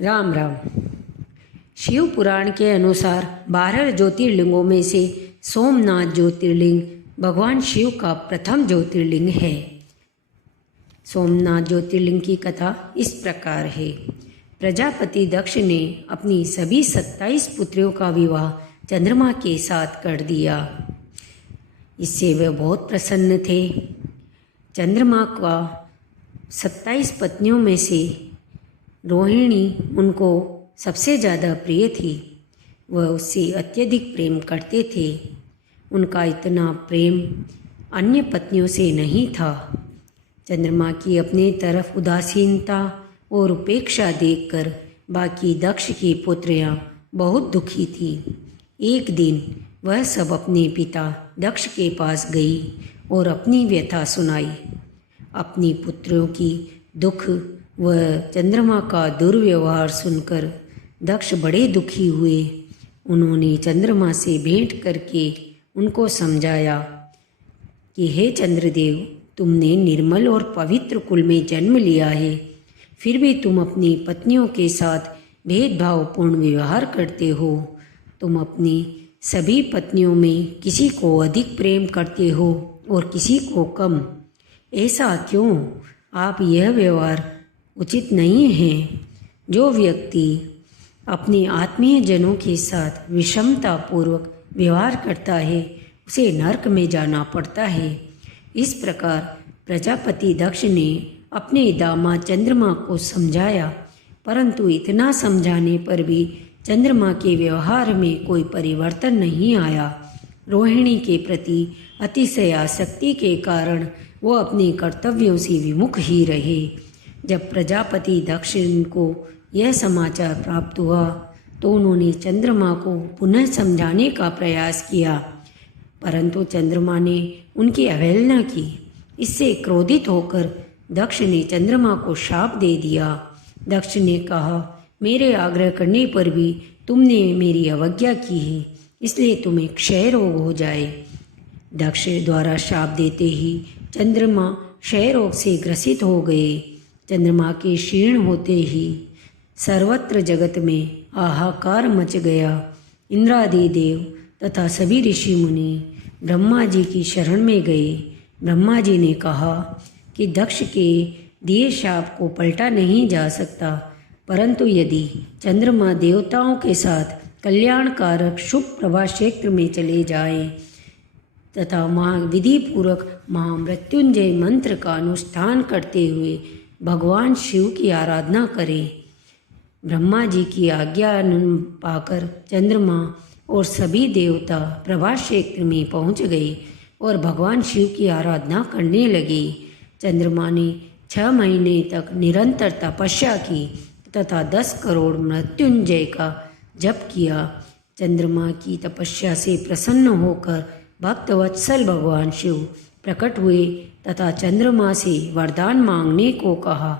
राम राम। शिव पुराण के अनुसार 12 ज्योतिर्लिंगों में से सोमनाथ ज्योतिर्लिंग भगवान शिव का प्रथम ज्योतिर्लिंग है। सोमनाथ ज्योतिर्लिंग की कथा इस प्रकार है। प्रजापति दक्ष ने अपनी सभी 27 पुत्रियों का विवाह चंद्रमा के साथ कर दिया। इससे वे बहुत प्रसन्न थे। चंद्रमा का 27 पत्नियों में से रोहिणी उनको सबसे ज़्यादा प्रिय थी। वह उससे अत्यधिक प्रेम करते थे। उनका इतना प्रेम अन्य पत्नियों से नहीं था। चंद्रमा की अपनी तरफ उदासीनता और उपेक्षा देखकर बाकी दक्ष की पुत्रियां बहुत दुखी थी। एक दिन वह सब अपने पिता दक्ष के पास गई और अपनी व्यथा सुनाई। अपनी पुत्रियों की दुख व चंद्रमा का दुर्व्यवहार सुनकर दक्ष बड़े दुखी हुए। उन्होंने चंद्रमा से भेंट करके उनको समझाया कि हे चंद्रदेव, तुमने निर्मल और पवित्र कुल में जन्म लिया है, फिर भी तुम अपनी पत्नियों के साथ भेदभावपूर्ण व्यवहार करते हो। तुम अपनी सभी पत्नियों में किसी को अधिक प्रेम करते हो और किसी को कम। ऐसा क्यों? आप यह व्यवहार उचित नहीं है। जो व्यक्ति अपने आत्मीय जनों के साथ विषमतापूर्वक व्यवहार करता है उसे नरक में जाना पड़ता है। इस प्रकार प्रजापति दक्ष ने अपने दामाद चंद्रमा को समझाया, परंतु इतना समझाने पर भी चंद्रमा के व्यवहार में कोई परिवर्तन नहीं आया। रोहिणी के प्रति अतिशय आसक्ति के कारण वो अपने कर्तव्यों से विमुख ही रहे। जब प्रजापति दक्ष को यह समाचार प्राप्त हुआ तो उन्होंने चंद्रमा को पुनः समझाने का प्रयास किया, परंतु चंद्रमा ने उनकी अवहेलना की। इससे क्रोधित होकर दक्ष ने चंद्रमा को शाप दे दिया। दक्ष ने कहा, मेरे आग्रह करने पर भी तुमने मेरी अवज्ञा की है, इसलिए तुम्हें क्षय रोग हो जाए। दक्ष द्वारा शाप देते ही चंद्रमा क्षय रोग से ग्रसित हो गए। चंद्रमा के क्षीण होते ही सर्वत्र जगत में हाहाकार मच गया। इंद्रादि देव तथा सभी ऋषि मुनि ब्रह्मा जी की शरण में गए। ब्रह्मा जी ने कहा कि दक्ष के दिए शाप को पलटा नहीं जा सकता, परंतु यदि चंद्रमा देवताओं के साथ कल्याणकारक शुभ प्रभा क्षेत्र में चले जाए तथा विधि पूर्वक महामृत्युंजय मंत्र का अनुष्ठान करते हुए भगवान शिव की आराधना करें। ब्रह्मा जी की आज्ञा पाकर चंद्रमा और सभी देवता प्रभा क्षेत्र में पहुंच गए और भगवान शिव की आराधना करने लगे। चंद्रमा ने 6 महीने तक निरंतर तपस्या की तथा 10 करोड़ मृत्युंजय का जप किया। चंद्रमा की तपस्या से प्रसन्न होकर भक्तवत्सल भगवान शिव प्रकट हुए तथा चंद्रमा से वरदान मांगने को कहा।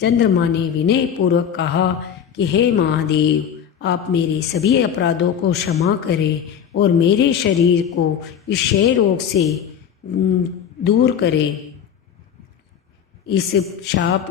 चंद्रमा ने विनय पूर्वक कहा कि हे महादेव, आप मेरे सभी अपराधों को क्षमा करें और मेरे शरीर को इस क्षय रोग से दूर करें। इस शाप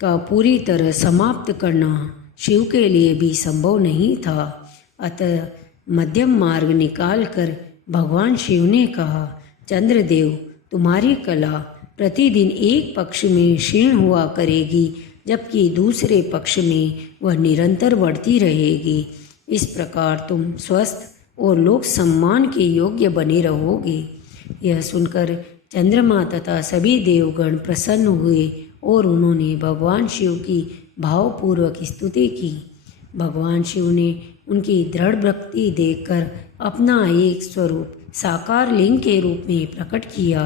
का पूरी तरह समाप्त करना शिव के लिए भी संभव नहीं था। अतः मध्यम मार्ग निकालकर भगवान शिव ने कहा, चंद्रदेव, तुम्हारी कला प्रतिदिन एक पक्ष में क्षीण हुआ करेगी, जबकि दूसरे पक्ष में वह निरंतर बढ़ती रहेगी। इस प्रकार तुम स्वस्थ और लोक सम्मान के योग्य बने रहोगे। यह सुनकर चंद्रमा तथा सभी देवगण प्रसन्न हुए और उन्होंने भगवान शिव की भावपूर्वक स्तुति की। भगवान शिव ने उनकी दृढ़ भक्ति देखकर अपना एक स्वरूप साकार लिंग के रूप में प्रकट किया।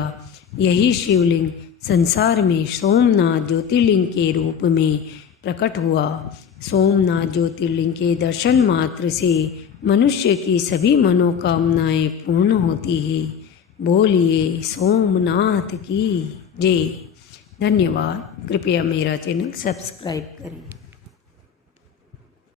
यही शिवलिंग संसार में सोमनाथ ज्योतिर्लिंग के रूप में प्रकट हुआ। सोमनाथ ज्योतिर्लिंग के दर्शन मात्र से मनुष्य की सभी मनोकामनाएं पूर्ण होती है। बोलिए सोमनाथ की जय। धन्यवाद। कृपया मेरा चैनल सब्सक्राइब करें।